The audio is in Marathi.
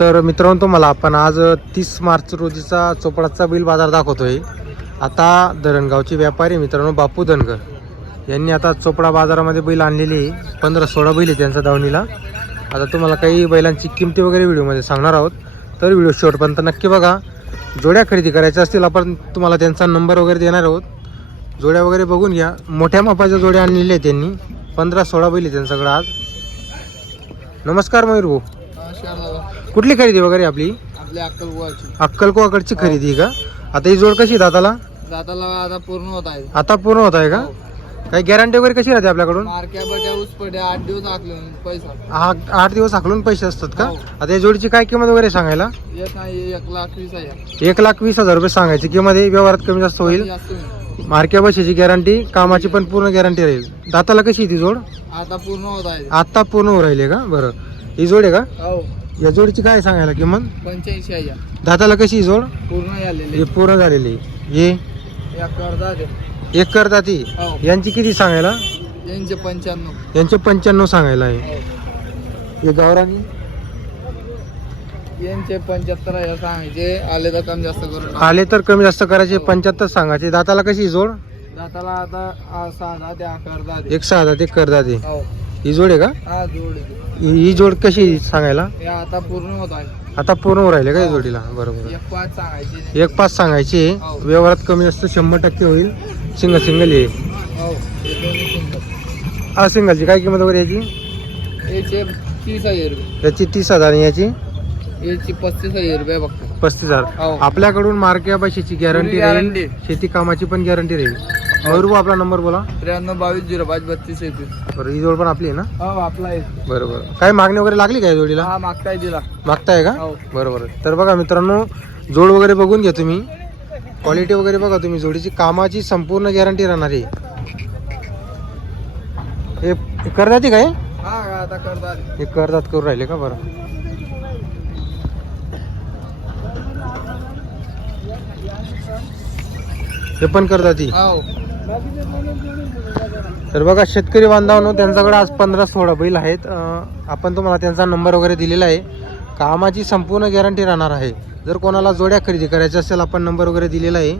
तर मित्रांनो तुम्हाला आपण आज तीस मार्च रोजीचा चोपडाचा बिल बाजार दाखवतोय. आता धरणगावचे व्यापारी मित्रांनो बापू धनगर. यांनी आता चोपडा बाजारामध्ये बैल आणलेली आहे. पंधरा सोळा बैल आहे त्यांचा दावणीला. आता तुम्हाला काही बैलांची किमती वगैरे व्हिडिओमध्ये सांगणार आहोत. तर व्हिडिओ शेवटपर्यंत नक्की बघा. जोड्या खरेदी करायच्या असतील आपण तुम्हाला त्यांचा नंबर वगैरे देणार आहोत. जोड्या वगैरे बघून घ्या. मोठ्या मापाच्या जोड्या आणलेल्या आहेत त्यांनी. पंधरा सोळा बैल आहे त्यांच्याकडं आज. नमस्कार मयूर भाऊ. नमस्कार दादा कुठली खरेदी वगैरे आपली? आपल्या अक्कलकुवाची. अक्कलकोवाकडची खरेदी आहे का? आता ही जोड कशी आहे दाताला? दादाला आता पूर्ण होत आहे. आता पूर्ण होत आहे का? काही गॅरंटी वगैरे कशी राहते आपल्याकडून? मारक्या बट्या ऊस पट्या आठ दिवस आखले पैसा. आठ आठ दिवस हाकलून पैसे असतात का? हो. आता या जोडीची काय किंमत वगैरे सांगायला? एक नाही एक लाख वीस आहे एक लाख वीस हजार रुपये सांगायची. किंमत आहे व्यवहारात कमी जास्त होईल. जास्त. मार्क्या बशीची गॅरंटी कामाची पण पूर्ण गॅरंटी राहील. दाताला कशी आहे ती जोड? आता पूर्ण होत आहे. आता पूर्ण होऊ राहिले का? बरं. ही जोड आहे का? हो. या जोडीची काय सांगायला किंमत? पंच्याऐंशी आहे दाताला कशी ही जोड? पूर्ण हे आलेले पूर्ण झालेली. हे? एक कर्जा दे एक करता ती? हो. यांची किती सांगायला? यांचे पंच्याण्णव. यांचे पंच्याण्णव सांगायला आहे. हो. हे गावरानी? यांचे पंच्याहत्तर आहे सांगायचे. आले तर कमी जास्त करून टाक. आले तर कमी जास्त करायचे पंच्याहत्तर सांगायचे. दाताला कशी ही जोड? दाताला आता आ, सहा दहा ते अकरा दे एक सहा दात एक ते हो. ही जोड आहे का? हा जोड आहे. ही जोड कशी सांगायला? आता पूर्ण होत आहे. आता पूर्ण राहिले का या जोडीला? बरोबर. एक पाच सांगायचे एक पाच सांगायचे हो. व्यवहारात कमी जास्त शंभर टक्के होईल. सिंगल सिंगल ये हो. हे दोन्ही हा सिंगलची काय किंमत वगैरे याची? याचे तीस हजार रुपये. याची तीस हजार आणि याची? याची पस्तीस हजार रुपये बघतो पस्तीस हजार. हो. आपल्याकडून मार्के पैशाची गॅरंटी राहील guarantee. शेती कामाची पण गॅरंटी राहील. मयूर आपला नंबर बोला. त्र्याण्णव बावीस झिरो पाच बत्तीस एकवीस. बरं ही जोड पण आपली आहे ना? हो आपला आहे. बरोबर. काय मागणी वगैरे लागली काय जोडीला? हा मागताय दिला मागताय का? हो. बरोबर. तर बघा मित्रांनो जोड वगैरे बघून घ्या तुम्ही. क्वालिटी वगैरे बघा तुम्ही. जोडीची कामाची संपूर्ण गॅरंटी राहणार आहे. हे हे करदाती काय? हा आता करतात. हे करदात करू राहिले का? बरं. हे पण करतात ती तर बघा शेतकरी बांधवांनो त्यांच्याकडे आज पंधरा सोळा बैल आहेत. आपण तुम्हाला त्यांचा नंबर वगैरे दिलेला आहे. कामाची संपूर्ण गॅरंटी राहणार आहे. जर कोणाला जोड्या खरेदी करायच्या असेल आपण नंबर वगैरे दिलेला आहे.